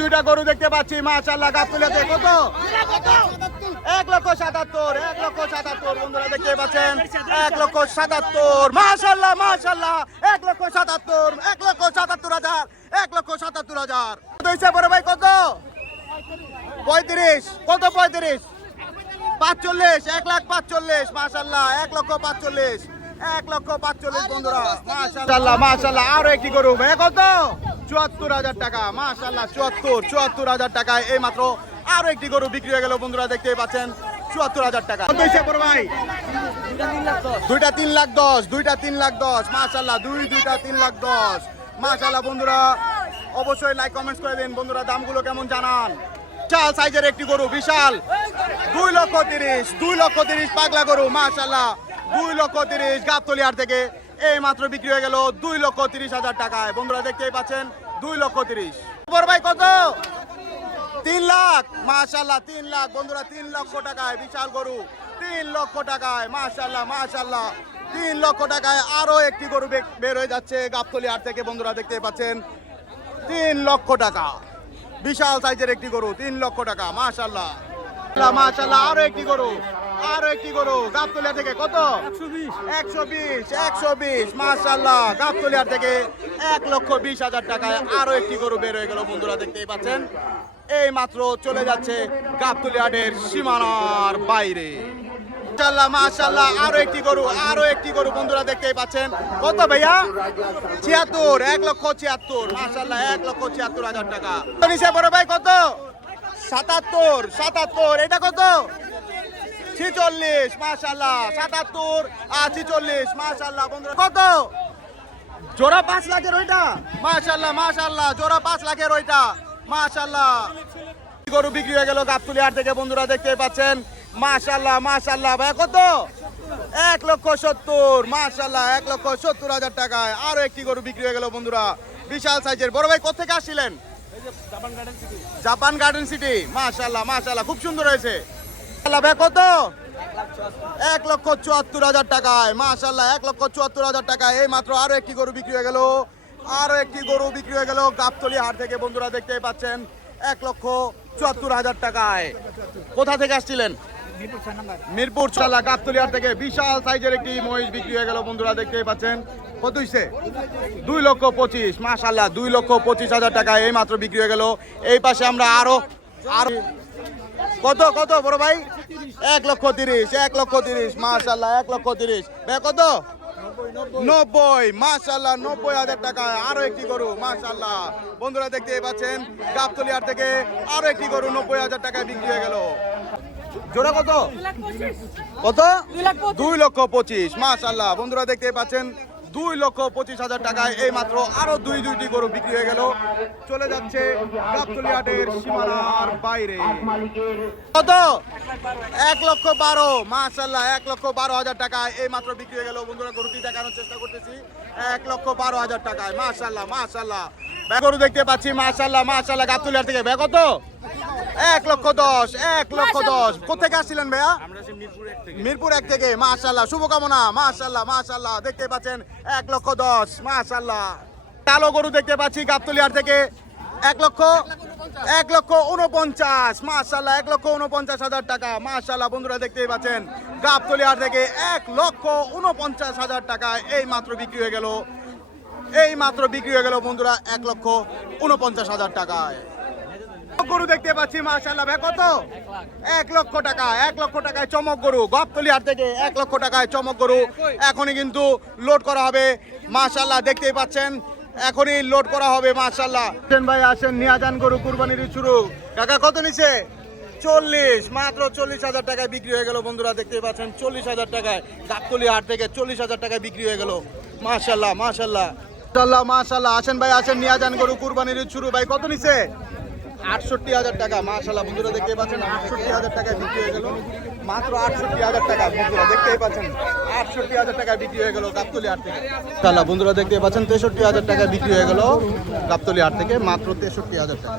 দুইটা গরু দেখতে পাচ্ছি মাশাআল্লাহ গাবতলিয়াতে কত 1,77,000 বন্ধুরা দেখতে পাচ্ছেন 1,77,000 মাশাআল্লাহ মাশাআল্লাহ 1,77,000 হইছে বড় ভাই কত 35 কত 35 45 1,45,000 মাশাআল্লাহ 1,45,000 1,45,000 বন্ধুরা মাশাআল্লাহ মাশাআল্লাহ আরো একটি গরু ভাই কত 74,000 টাকা মাশাআল্লাহ 74,000 টাকায় এই মাত্র আরো একটি গরু বিক্রি হয়ে গেল বন্ধুরা দেখতেই পাচ্ছেন 74,000 টাকা কত হইছে বড় ভাই দুইটা 3,10,000 মাশাআল্লাহ দুইটা 3,10,000 মাশাআল্লাহ বন্ধুরা অবশ্যই লাইক কমেন্টস করে দিন বন্ধুরা দামগুলো কেমন জানান চাল সাইজের একটি গরু বিশাল 2,30,000 পাগলা গরু মাশাআল্লাহ 2,30,000 গাবতলিয়ার থেকে এই মাত্র বিক্রি হয়ে গেল 2,30,000 টাকায় বন্ধুরা দেখতেই পাচ্ছেন 2,30,000 বড় ভাই কত 3 লাখ মাশাআল্লাহ 3 লাখ বন্ধুরা 3 লক্ষ টাকায় বিশাল গরু 3 লক্ষ টাকায় মাশাআল্লাহ মাশাআল্লাহ 3 লক্ষ টাকায় আরো একটি গরু বের হয়ে যাচ্ছে গাবতলিয়ার থেকে বন্ধুরা দেখতে পাচ্ছেন 3 লক্ষ টাকা বিশাল সাইজের একটি গরু 3 লক্ষ টাকা মাশাআল্লাহ মাশাআল্লাহ আরো একটি গরু গাবতলিয়া থেকে কত 120 মাশাআল্লাহ গাবতলিয়ার থেকে 1,20,000 টাকায় আরো একটি গরু বের হয়ে গেল বন্ধুরা দেখতেই পাচ্ছেন এই মাত্র চলে যাচ্ছে গাবতলিয়াটের সীমানার বাইরে মাশাআল্লাহ মাশাআল্লাহ আরো একটি গরু বন্ধুরা দেখতেই পাচ্ছেন কত ভাইয়া 76 1,76,000 মাশাআল্লাহ 1,76,000 টাকা নিচে বড় ভাই কত 77 এটা কত 46 মাশাআল্লাহ 77 আর 46 মাশাআল্লাহ বন্ধুরা কত জোড়া 5 লাখের ওইটা মাশাআল্লাহ মাশাআল্লাহ জোড়া 5 লাখের ওইটা মাশাআল্লাহ গরু বিক্রি হয়ে গেল গাবতলিয়ার থেকে বন্ধুরা দেখতে পাচ্ছেন মাশাআল্লাহ মাশাআল্লাহ ভাই কত 1,70,000 মাশাআল্লাহ 1,70,000 টাকায় আরো একটি গরু বিক্রি হয়ে গেল বন্ধুরা বিশাল সাইজের বড় ভাই কোথা থেকে আসছিলেন জাপান গার্ডেন সিটি মাশাআল্লাহ মাশাআল্লাহ খুব সুন্দর হয়েছে ভাই কত 1,74,000 টাকায় মাশাআল্লাহ 1,74,000 টাকায় এই মাত্র আরো একটি গরু বিক্রি হয়ে গেল গাবতলী হাট থেকে বন্ধুরা দেখতেই পাচ্ছেন 1,74,000 টাকায় কোথা থেকে আসছিলেন মিরপুর চালা গাবতলী হাট থেকে বিশাল সাইজের একটি মহিষ বিক্রি হয়ে গেল বন্ধুরা দেখতেই পাচ্ছেন কত হইছে 2,25,000 মাশাআল্লাহ 2,25,000 টাকায় এই মাত্র বিক্রি হয়ে গেল এই পাশে আমরা আরো কত বড় ভাই 1,30,000 মাশাআল্লাহ 1,30,000 ভাই কত 90 মাশাআল্লাহ 90,000 টাকায় আরো একটি গরু মাশাআল্লাহ বন্ধুরা দেখতে পাচ্ছেন গাবতলিয়ার থেকে আরো একটি গরু 90,000 টাকায় বিক্রি হয়ে গেল জোড়া কত 2,25,000 মাশাআল্লাহ বন্ধুরা দেখতে পাচ্ছেন 2,25,000 টাকায় এই মাত্র আরো দুইটি গরু বিক্রি হয়ে গেল চলে যাচ্ছে গাবতলিয়াটের সীমানার বাইরে কত 1,12,000 মাশাআল্লাহ 1,12,000 টাকায় এই মাত্র বিক্রি হয়ে গেল বন্ধুরা গরুটি দেখানোর চেষ্টা করতেছি 1,12,000 টাকায় মাশাআল্লাহ মাশাআল্লাহ গরু দেখতে পাচ্ছি মাশাআল্লাহ মাশাআল্লাহ গাবতলিয়ার থেকে ভাই কত 1,10,000 কোথেকে আসছিলেন ভাইয়া মিরপুর 1 থেকে মাশাআল্লাহ শুভকামনা মাশাআল্লাহ মাশাআল্লাহ দেখতে পাচ্ছেন 1,10,000 মাশাআল্লাহ কালো গরু দেখতে পাচ্ছি গাবতলিয়ার থেকে 1,49,000 মাশাআল্লাহ 1,49,000 টাকা মাশাআল্লাহ বন্ধুরা দেখতেই পাচ্ছেন গাবতলিয়ার থেকে 1,49,000 টাকা এই মাত্র বিক্রি হয়ে গেল বন্ধুরা 1,49,000 টাকায় গরু দেখতে পাচ্ছি মাশাআল্লাহ ভাই কত 1,00,000 টাকা 1,00,000 টাকায় চমক গরু গাবতলিয়ার থেকে 1,00,000 টাকায় চমক গরু এখনই কিন্তু লোড করা হবে মাশাআল্লাহ দেখতেই পাচ্ছেন এখনই লোড করা হবে মাশাআল্লাহ ভাই আসেন নিয়ে যান গরু কুরবানির শুরু কাকা কত নিছে 40 মাত্র 40,000 টাকায় বিক্রি হয়ে গেল বন্ধুরা দেখতেই পাচ্ছেন 40,000 টাকায় গাবতলী হাট থেকে 40,000 টাকায় বিক্রি হয়ে গেল মাশাআল্লাহ মাশাআল্লাহ মাশাআল্লাহ আসেন ভাই আসেন নিয়ে যান গরু কুরবানির শুরু ভাই কত নিছে 68,000 টাকা মাশাআল্লাহ বন্ধুরা দেখতেই পাচ্ছেন 68,000 টাকায় বিক্রি হয়ে গেল মাত্র 68,000 টাকা বন্ধুরা দেখতেই পাচ্ছেন 68,000 টাকায় বিক্রি হয়ে গেল গাবতলী হাট থেকে মাশাআল্লাহ বন্ধুরা দেখতেই পাচ্ছেন 63,000 টাকায় বিক্রি হয়ে গেল গাবতলী হাট থেকে মাত্র 63,000 টাকা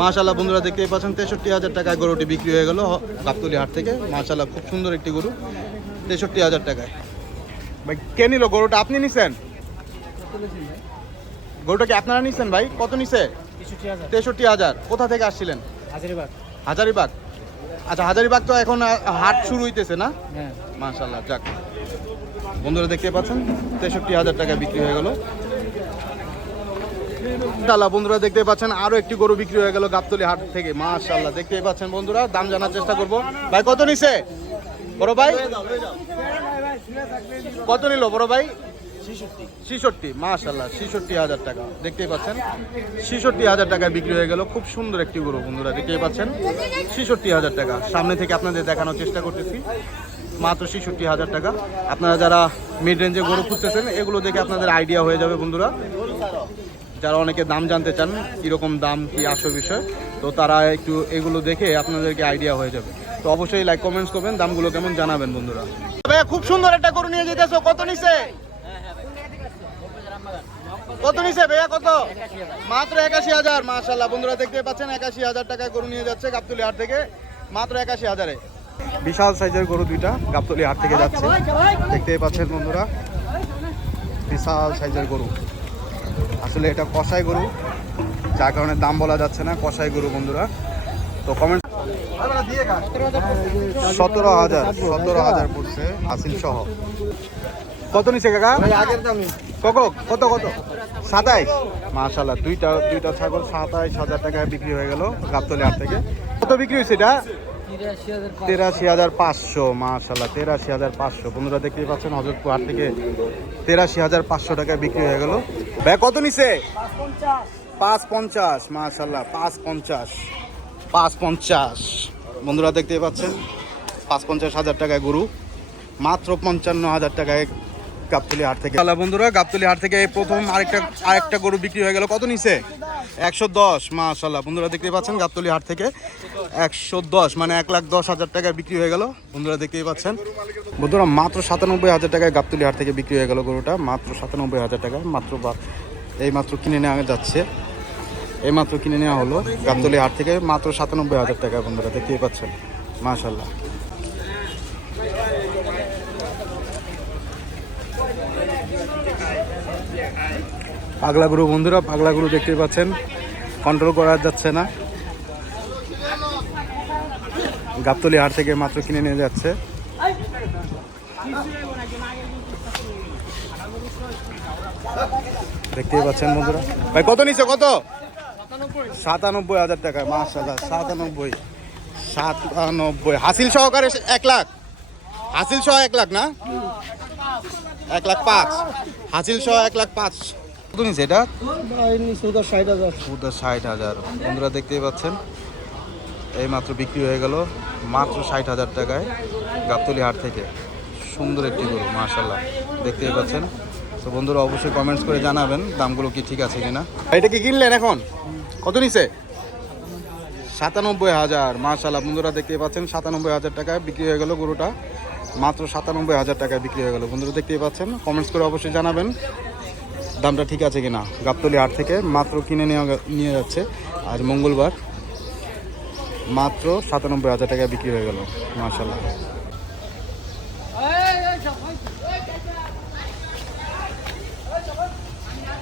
মাশাআল্লাহ বন্ধুরা দেখতেই পাচ্ছেন 63,000 টাকায় গরুটি বিক্রি হয়ে গেল গাবতলী হাট থেকে মাশাআল্লাহ খুব সুন্দর একটি গরু 63,000 টাকায় ভাই কে নিল গরুটা আপনি নিছেন গরুটা কি আপনারা নিছেন ভাই কত নিছে 63,000। কোথা থেকে আসছিলেন? হাজারিবাগ। আচ্ছা, হাজারিবাগ তো এখন হাট শুরু হইতেছে না? মাশাআল্লাহ, যাক বন্ধুরা দেখতে পাচ্ছেন 63,000 টাকা বিক্রি হয়ে গেল। বন্ধুরা দেখতে পাচ্ছেন আরো একটি গরু বিক্রি হয়ে গেল গাবতলী হাট থেকে। মাশাআল্লাহ দেখতে পাচ্ছেন বন্ধুরা, দাম জানার চেষ্টা করব। ভাই কত নিছে বড় ভাই? কত নিল বড় ভাই? 66। মাশাআল্লাহ 66,000 টাকা দেখতেই পাচ্ছেন। 66,000 টাকায় বিক্রি হয়ে গেল। খুব সুন্দর একটি গরু বন্ধুরা দেখতেই পাচ্ছেন। 66,000 টাকা সামনে থেকে আপনাদের দেখানোর চেষ্টা করতেছি। মাত্র 66,000 টাকা। আপনারা যারা মিড রেঞ্জে গরু খুঁজতেছেন এগুলো দেখে আপনাদের আইডিয়া হয়ে যাবে বন্ধুরা। যারা অনেকে দাম জানতে চান কীরকম দাম কি আসল বিষয়, তো তারা একটু এগুলো দেখে আপনাদেরকে আইডিয়া হয়ে যাবে। তো অবশ্যই লাইক কমেন্টস করবেন, দামগুলো কেমন জানাবেন বন্ধুরা। ভাইয়া খুব সুন্দর একটা গরু নিয়ে যেতেছো, কত নিছে? কত নিছে ভাইয়া? কত? মাত্র 81,000। মাশাআল্লাহ বন্ধুরা দেখতে পাচ্ছেন 81,000 টাকায় গরু নিয়ে যাচ্ছে গাবতলী হাট থেকে, মাত্র 81,000-এ। বিশাল সাইজের গরু দুইটা গাবতলী হাট থেকে যাচ্ছে, দেখতেই পাচ্ছেন বন্ধুরা। বিশাল সাইজের গরু, আসলে এটা কষাই গরু, যার কারণে দাম বলা যাচ্ছে না। কষাই গরু বন্ধুরা। তো কমেন্ট 17,000 পড়ছে হাসিল সহ। কত নিছে কাকা? কত কত কত? 27। মাশাআল্লাহ দুইটা ছাগল 27,000 টাকায় বিক্রি হয়ে গেল গাবতলী হাট থেকে। কত বিক্রি হয়েছে এটা? 83,500। মাশাআল্লাহ 83,500 বন্ধুরা দেখতেই পাচ্ছেন। হযরতপুর হাট থেকে 83,500 টাকায় বিক্রি হয়ে গেল। ভাই কত নিছে? 550। মাশাআল্লাহ 550 বন্ধুরা দেখতেই পাচ্ছেন। 55,000 টাকায় গরু, মাত্র 55,000 টাকায় গাবতলী হাট থেকে। বন্ধুরা গাবতলী হাট থেকে প্রথম আরেকটা গরু বিক্রি হয়ে গেল। কত নিছে? 110। মাশাআল্লাহ বন্ধুরা দেখতেই পাচ্ছেন গাবতলী হাট থেকে 110 মানে 1,10,000 টাকায় বিক্রি হয়ে গেল বন্ধুরা দেখতেই পাচ্ছেন। বন্ধুরা মাত্র 97,000 টাকায় গাবতলী হাট থেকে বিক্রি হয়ে গেল গরুটা, মাত্র 97,000 টাকায়। এইমাত্র কিনে নেওয়া যাচ্ছে, এইমাত্র কিনে নেওয়া হলো গাবতলী হাট থেকে মাত্র 97,000 টাকায় বন্ধুরা দেখতেই পাচ্ছেন। মাশাআল্লাহ পাগলা গরু বন্ধুরা, পাগলা গরু দেখতে পাচ্ছেন, কন্ট্রোল করা যাচ্ছে না। গাবতলী হাট থেকে মাত্র কিনে নিয়ে যাচ্ছে। দেখতেই পাচ্ছেন বন্ধুরা। ভাই কত নিছে? কত? 97,000 টাকা। মাশাআল্লাহ 97। হাসিল সহকারে 1 লাখ। হাসিল সহ 1 লাখ না? 1,05,000 হাসিল সহ 1,05,000। কত নিছে এটা? 60,000 বন্ধুরা দেখতেই পাচ্ছেন। এই মাত্র বিক্রি হয়ে গেল মাত্র 60,000 টাকায় গাবতলী হাট থেকে। সুন্দর একটি গরু মাশাআল্লাহ দেখতেই পাচ্ছেন। তো বন্ধুরা অবশ্যই কমেন্টস করে জানাবেন দামগুলো কি ঠিক আছে কিনা। এটা কি কিনলেন এখন? কত নিছে? 97,000। মাশাআল্লাহ বন্ধুরা দেখতেই পাচ্ছেন 97,000 টাকায় বিক্রি হয়ে গেল গরুটা, মাত্র 97,000 টাকায় বিক্রি হয়ে গেল বন্ধুরা দেখতেই পাচ্ছেন। কমেন্টস করে অবশ্যই জানাবেন দামটা ঠিক আছে কিনা। গাবতলী হাট থেকে মাত্র কিনে নিয়ে যাচ্ছে আজ মঙ্গলবার, মাত্র 97,000 টাকায় বিক্রি হয়ে গেল মাশাআল্লাহ।